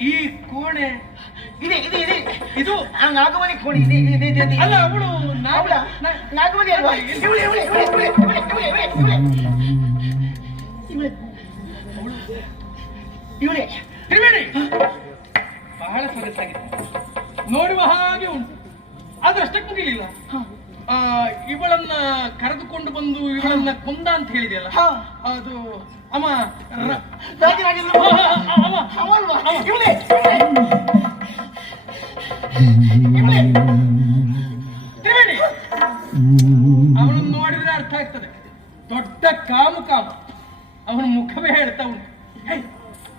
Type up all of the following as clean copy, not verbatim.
ಈ ಕೋಣೆ ಇದೆ ಇದೆ ಇದೆ ಇದು ನಾಗಮಣಿ ಕೋಣೆ ಇದೆ ಇದೆ ಇದೆ ಇದೆ ಅಲ್ಲ ಅವಳು ನಾಗಮಣಿ ಅಲ್ವಾ ಇವಳೆ ಇವಳೆ ಇವಳೆ ಇವಳೆ ಇವಳೆ ಇವಳೆ ಇವಳೆ ಇವಳೆ ತ್ರಿವೇಣಿ ಬಹಳ ಸೊಗಸಾಗಿದೆ, ನೋಡುವ ಹಾಗೆ ಉಂಟು. ಆದ್ರೆ ಅಷ್ಟಕ್ಕೆ ಮುಗಿಲಿಲ್ಲ. ಇವಳನ್ನ ಕರೆದುಕೊಂಡು ಬಂದು ಇವಳನ್ನ ಕೊಂದ ಅಂತ ಹೇಳಿದೆಯಲ್ಲ, ಅದು ಅಮ್ಮ ತ್ರಿವೇಣಿ ಅವಳನ್ನು ನೋಡಿದ್ರೆ ಅರ್ಥ ಆಗ್ತದೆ, ದೊಡ್ಡ ಕಾಮು ಅವನ ಮುಖವೇ ಹೇಳ್ತಾ ಉಂಟು.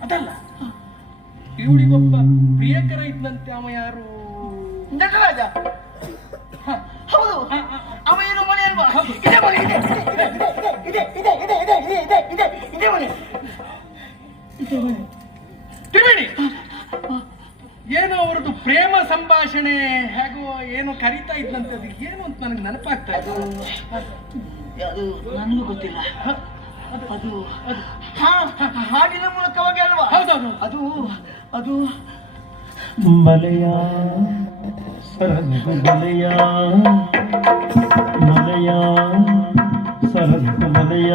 ಅದಲ್ಲ, ಇವಳಿಗೊಬ್ಬ ಪ್ರಿಯಕರ ಇದ್ದಂತೆ. ಅವ ಯಾರು? ನಟರಾಜ. ಹೌದು, ಅವ ಏನು ಮನೆ ಅಲ್ವಾ? ಇದೆ ಮನೆ, ಇದೆ ಇದೆ ಇದೆ ಇದೆ ಇದೆ ಇದೆ ಇದೆ ಇದೆ ಇದೆ ಮನೆ. ತ್ರಿವೇಣಿ, ಏನೋ ಅವರದ್ದು ಪ್ರೇಮ ಸಂಭಾಷಣೆ ಹೇಗೋ ಏನೋ ಕರೀತಾ ಇದ್ದಂತೆ, ಅದು ಏನು ಅಂತ ನನಗೆ ನೆನಪಾಗ್ತಾ ಇದೆ. ಅದು ನನಗೂ ಗೊತ್ತಿಲ್ಲ. ಅದು ಹಾಡಿನ ಮೂಲಕವಾಗಿ ಅಲ್ವಾ? ಹೌದೌದು. ಅದು ಅದು ಮಲೆಯ ಸರಸ್ವ ಮಲೆಯ ಮಲೆಯ ಸರಸ್ವ ಮಲೆಯ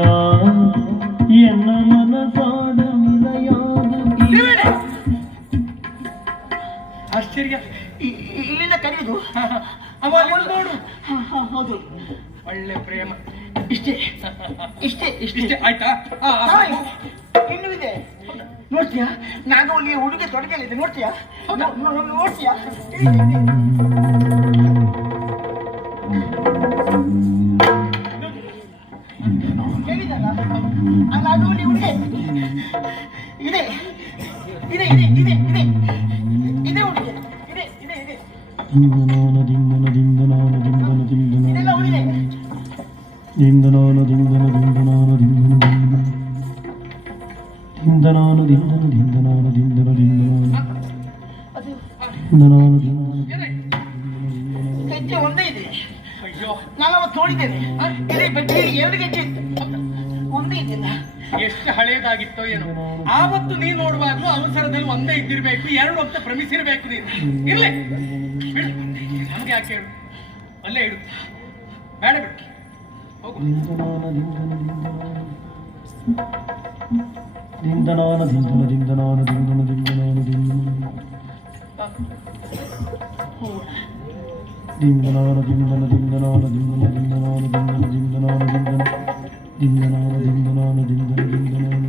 ಎನ್ನ ಮನಸಾಡ ನಿಲಯಾದ. ಆಶ್ಚರ್ಯ, ಇಲ್ಲಿಂದ ಕರೆಯುವುದು ನೋಡು. ಹೌದು, ಒಳ್ಳೆ ಪ್ರೇಮ. ಇಷ್ಟೇ ಇಷ್ಟೇ ಇಷ್ಟೇ ಆಯ್ತಾ? ಇನ್ನೂ ಇದೆ, ನೋಡ್ತೀಯಾ? ನಾಗವಲ್ಲಿಯ ಉಡುಗೆ ತೊಡಗಲಿದೆ, ನೋಡ್ತೀಯಾ? ನೋಡ್ತೀಯಾ? ಹೇಳಿದಲ್ಲ, ಆ ನಾಗವಲ್ಲಿ ಉಡುಗೆ ಇದೆ ಇದೆ ಇದೆ ಇದೆ ಇದೆ ಇದೆ ಉಡುಗೆ ಇದೆ ಇದೆ ಇದೆ ಇದೆಲ್ಲ ಉಳಿದೆ. ದಿಂದನಾನ ದಿಂದನ ದಿಂದನಾನ ದಿಂದನ ದಿಂದನ ದಿಂದನಾನ ದಿಂದನ ದಿಂದನಾನ ದಿಂದನ ದಿಂದನಾನ ದಿಂದನಾನ ದಿಂದನ. ಗೆಜ್ಜೆ ಒಂದೇ ಇದೆ. ಅಯ್ಯೋ, ನಾನು ಅವತ್ತು ನೋಡಿದ್ದೇನೆ. ಇದೇ ಬೆಟ್ಟಲ್ಲಿ 2 ಗೆಜ್ಜೆ ಇತ್ತು, ಒಂದೇ ಇದೆಯಲ್ಲ. ಎಷ್ಟು ಹಳೇದಾಗಿತ್ತೋ ಏನೋ. ಆವತ್ತು ನೀನು ನೋಡುವಾಗಲೂ ಅವಸರದಲ್ಲಿ ಒಂದೇ ಇದ್ದಿರ್ಬೇಕು, 2 ಅಂತ ಭ್ರಮಿಸಿರ್ಬೇಕು ನೀನು. ಇರ್ಲಿ ಬಿಡು, ನಮ್ಗೆ ಯಾಕೆ ಹೇಳು, ಅಲ್ಲೇ ಇಡು, ಬೇಡ ಬಿಟ್ಟು ದಿಂದನಾನ ದಿಂದನ ದಿಂದನಾನ ದಿಂದನ ದಿಂದನಾನ ದಿಂದನ ದಿಂದನಾನ ದಿಂದನ ದಿಂದನಾನ ದಿಂದನ ದಿಂದನಾನ ದಿಂದನ ದಿಂದನಾನ ದಿಂದನ ದಿಂದನಾನ ದಿಂದನಾನ ದಿಂದನ ದಿಂದನಾನ